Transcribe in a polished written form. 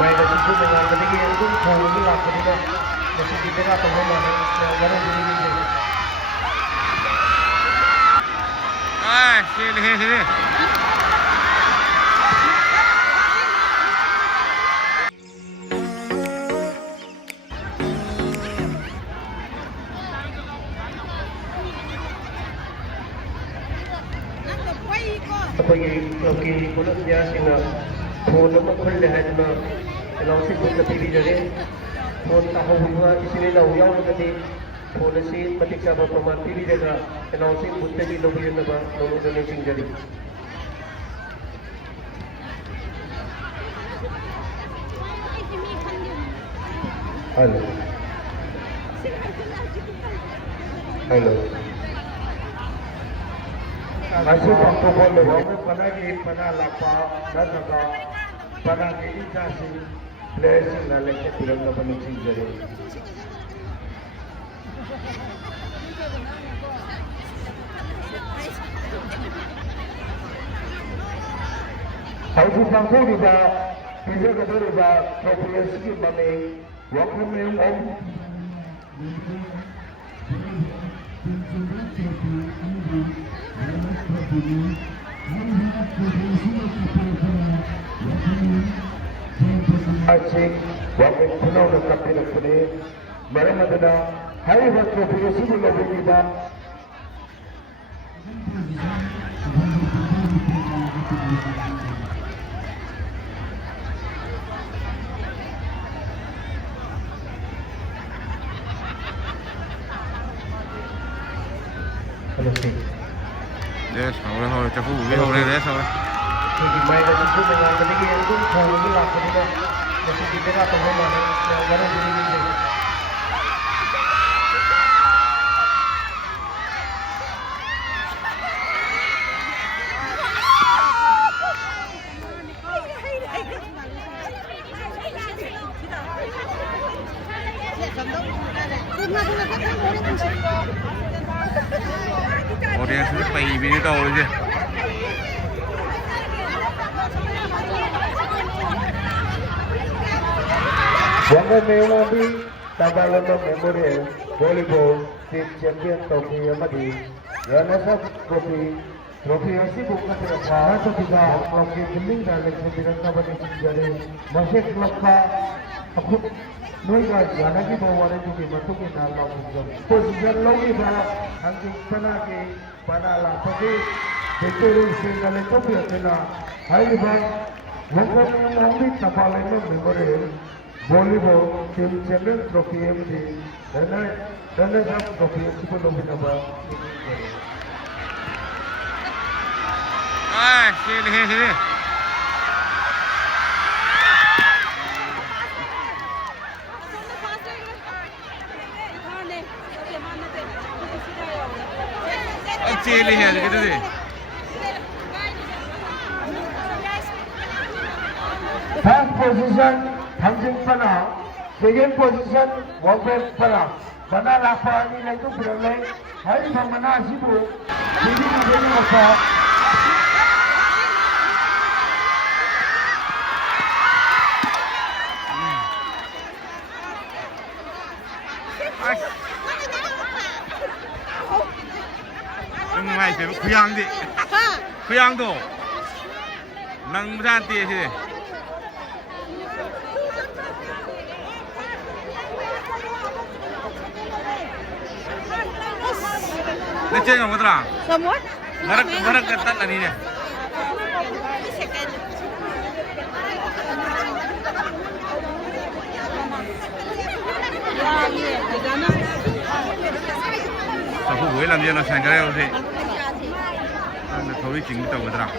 ꯃꯥꯏꯅ ꯁꯤꯁꯨ ꯅꯣꯡꯉꯥꯟꯕꯗꯒꯤ ꯑꯗꯨꯝ ꯊꯣꯡꯉꯒ ꯂꯥꯛꯄꯅꯤꯅ ꯃꯁꯤꯗꯤ ꯕꯦꯔꯥ ꯇꯧꯕ ꯃꯥꯜꯂꯦ ꯋꯥꯔꯧꯕꯤꯔꯤꯁꯦ sini. ꯑꯩꯈꯣꯏꯒꯤ ꯀ꯭ꯂꯕꯀꯤ ꯚꯣꯂꯨꯟꯇꯤꯌꯔꯁꯤꯡꯅ ꯐꯣꯟ ꯑꯃ ꯈꯨꯜꯂꯦ ꯍꯥꯏꯗꯨꯅ ꯑꯦꯅꯥꯎꯟꯁꯤꯡ ꯄꯨꯟꯅ ꯄꯤꯕꯤꯖꯔꯤ ꯐꯣꯟ ꯇꯥꯍꯧꯕ ꯏꯆꯤꯜ ꯏꯅꯥꯎ ꯌꯥꯎꯔꯒꯗꯤ ꯐꯣꯟ ꯑꯁꯤ ꯃꯇꯤꯛ ꯆꯥꯕ ꯄ꯭ꯔꯃꯥꯟ ꯄꯤꯕꯤꯔꯒ ꯑꯦꯅꯥꯎꯟꯁꯤꯡ ꯕꯨꯠꯇꯒꯤ ꯂꯧꯕꯤꯅꯕ ꯅꯣꯡꯃꯗ ꯅꯤꯡꯁꯤꯡꯖꯔꯤ Hello. Hello. Masih waktu boleh, kami panagi panalapa dan juga panagi injasi blessing naleknya bilang dapat ningsing jadi. Hari bangku di bawah, bisa kedua di bawah, profesi di bawah, waktu memang. Asik, waktu pulau dekat pinang puni, mereka adalah hari waktu profesi di bawah di bawah. Yes, hồi cho phụ với hồi đây rồi. Thì may là chúng tôi làm cái gì cũng thầu cái làm cái đó, mà chỉ cái nào tổng mà nó là cái gì. Audience nó bày bên đầu chứ. Wangan Mewabi Tagalog Memorial Volleyball Team Champion Trophy Amadi Ranasa Trophy ऐसी book का भारत दिखा club के building डाले से तिरंगा बने जरे मशे club का खुद नोई का जाना की बहुवारे जो कि मतों के नाल लाओ पोजीशन लोगी बाला हम जितना के बना ला सके देखते हुए सिंगल तो भी अकेला high bar wangan Mewabi Tagalog Memorial Volleyball Team Champion Trophy MD dan Trophy sebelum lebih nama Sini. Sini ya gitu deh. First position Tanjung Panah, second position Wabek Panah. Bana lapa ni lagi berlai, hari mana sibuk, jadi ada apa? Mai phải khuyang đi, khuyang đồ, nâng ra tiền chứ. Ini ceng apa terang? Semua? Merek ketat lah ini. Tapi gue làm gì nó sang cái đâu thì, nó thổi chính tàu cái terang.